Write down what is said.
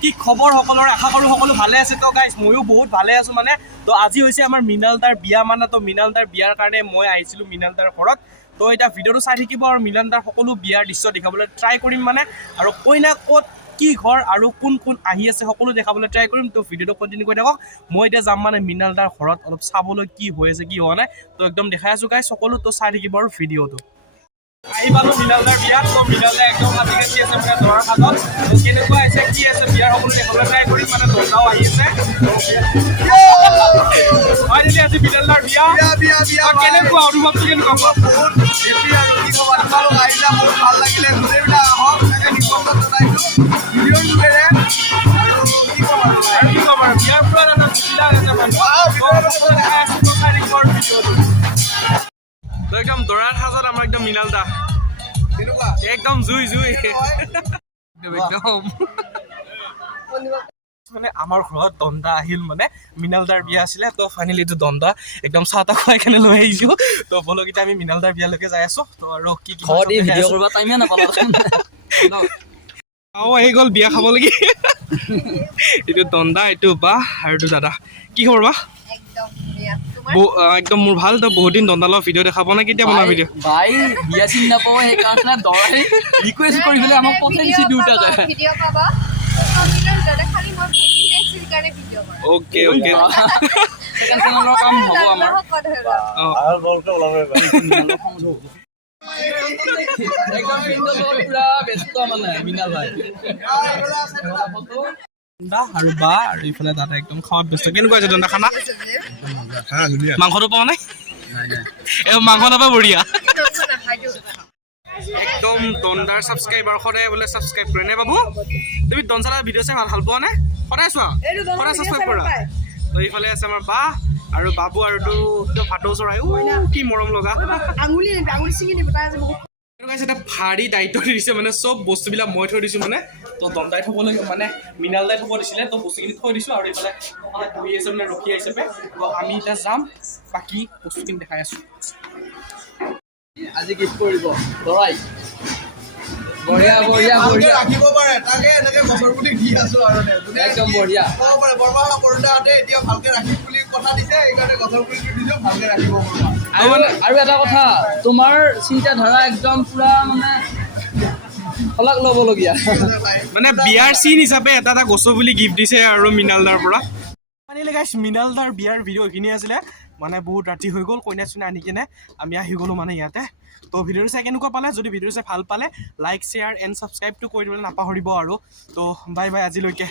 কি খবৰ সকলোৰে আশা কৰো সকলো ভালে আছে তো গাইজ ময়ো বহুত ভালে আছো মানে তো আজি হৈছে আমাৰ মৃণাল দাৰ বিয়া মানে তো মৃণাল দাৰ বিয়াৰ কাৰণে মই আহিছিলো মৃণাল দাৰ ঘৰত তো এটা ভিডিঅ'টো চাই থাকিব আৰু মৃণাল দাৰ সকলো বিয়াৰ দৃশ্য দেখাবলৈ ট্ৰাই কৰিম মানে আৰু কইনা ক'ত কি ঘৰ আৰু কোন কোন আহি আছে সকলো দেখাবলৈ ট্ৰাই কৰিম তো ভিডিঅ'টো কণ্টিনিউ কৰি থাকক মই এতিয়া যাম মানে মৃণাল দাৰ ঘৰত অলপ চাবলৈ কি হৈ আছে কি হোৱা নাই তো একদম দেখাই আছো গাইজ সকলো তো চাই থাকিব আৰু ভিডিঅ'টো আহি পালো মৃণাল দাৰ বিয়াত তো মৃণাল দাই একদম আজিকালি আছে মানে দৰাৰ ভাগত কেনেকুৱা হৈছে কি আছে বিয়াৰ সকলো দেখাবলৈ ট্ৰাই কৰিম মানে দৰাও আহি আছে আজি মৃণাল দাৰ বিয়া কেনেকুৱা অনুভৱটো কেনেকুৱা বহুত হেপি আৰু কি ক'ব তোমালোক আহিলা বহুত ভাল লাগিলে গোটেইবিলাক আহক তাকে নিমন্ত্ৰণ জনাইছোঁ ভিডিঅ'ৰ যোগেৰে আৰু কি ক'ম আৰু বিয়াৰ পৰা এটা সুবিধা আছে তো একদম দৰাৰ সাজত আমাৰ একদম মৃণাল দা তেনেকুৱা একদম জুই একদম মানে আমাৰ ঘৰত দণ্ডা আহিল মানে মৃণাল দাৰ বিয়া আছিলে তো ফাইনেলি এইটো দণ্ডা একদম চাহ তাহ খুৱাই কেনে লৈ আহিছো তো বলক এতিয়া আমি মৃণাল দাৰ বিয়ালৈকে যাই আছো তো আৰু কি ভিডিঅ' কৰিব টাইমে নাপালো আহি গ'ল বিয়া খাব লাগি এইটো দণ্ডা এইটো বা আৰু এইটো দাদা কি খবৰ বা একদম মোৰ ভাল তো বহুত দিন দণ্ডা লোৱা ভিডিঅ' দেখা পোৱা নাই কেতিয়া বনোৱা ভিডিঅ' ভাই বিয়া চিনি নাপাওঁ সেইকাৰণে দৰাই ৰিকুৱেষ্ট কৰি পেলাই আমাক পঠাই দিছে দুটাকে অ'কে অ'কে ছেকেণ্ড চেনেলৰ কাম হ'ব আমাৰ পুৰা ব্যস্ত মানে মৃণাল ভাই আৰু বা আৰু ইফালে দাদা একদম খাৱাত ব্যস্ত কেনেকুৱা হৈছে দণ্ডা খানা মাংসটো পোৱা নাই মাংস নাপায় বঢ়িয়া একদম দণ্ডাৰ ছাবস্ক্ৰাইবাৰ সদায় বোলে ছাবস্ক্ৰাইব কৰে নে বাবু তুমি দণ্ডা ভিডিঅ' চাই ভাল পোৱা নে সদায় চোৱা সদায় ছাবস্ক্ৰাইব কৰা তো এইফালে আছে আমাৰ বা আৰু বাবু আৰু ভাটৌ চৰাই কি মৰম লগা এটা ভাৰী দায়িত্ব দিছে মানে চব বস্তুবিলাক মই থৈ দিছোঁ মানে তো দণ্ডাই থ'বলৈ মানে মৃণাল দাই থ'ব দিছিলে তো বস্তুখিনি থৈ দিছোঁ আৰু এইফালে বহি আছে মানে ৰখীয়া হিচাপে তো আমি এতিয়া যাম বাকী বস্তুখিনি দেখাই আছোঁ আজি গিফ্ট কৰিব দৰাই বঢ়িয়া বঢ়িয়া বঢ়িয়া ৰাখিব পাৰে তাকে এনেকে গছৰ পুলি দি আছোঁ আৰু একদম বঢ়িয়া ক'ব পাৰে বৰমাহঁত কৰোণাহঁতে এতিয়া ভালকে ৰাখিম বুলি কথা দিছে সেইকাৰণে গছৰ পুলিটো দিছোঁ ভালকে ৰাখিব বৰমা আৰু এটা কথা তোমাৰ চিন্তাধাৰা একদম পুৰা মানে শলাগ ল'বলগীয়া মানে বিয়াৰ চিন হিচাপে এটা এটা গছৰ পুলি গিফ্ট দিছে আৰু মৃণাল দাৰ পৰা মানে গাইছ মৃণাল দাৰ বিয়াৰ ভিডিঅ' এইখিনি আছিলে মানে বহুত ৰাতি হৈ গ'ল কইনা চইনা আনি কিনে আমি আহি গ'লোঁ মানে ইয়াতে তো ভিডিঅ'টো চাই কেনেকুৱা পালে যদি ভিডিঅ'টো চাই ভাল পালে লাইক শ্বেয়াৰ এণ্ড ছাবস্ক্ৰাইবটো কৰি দিবলৈ নাপাহৰিব আৰু তো বাই বাই আজিলৈকে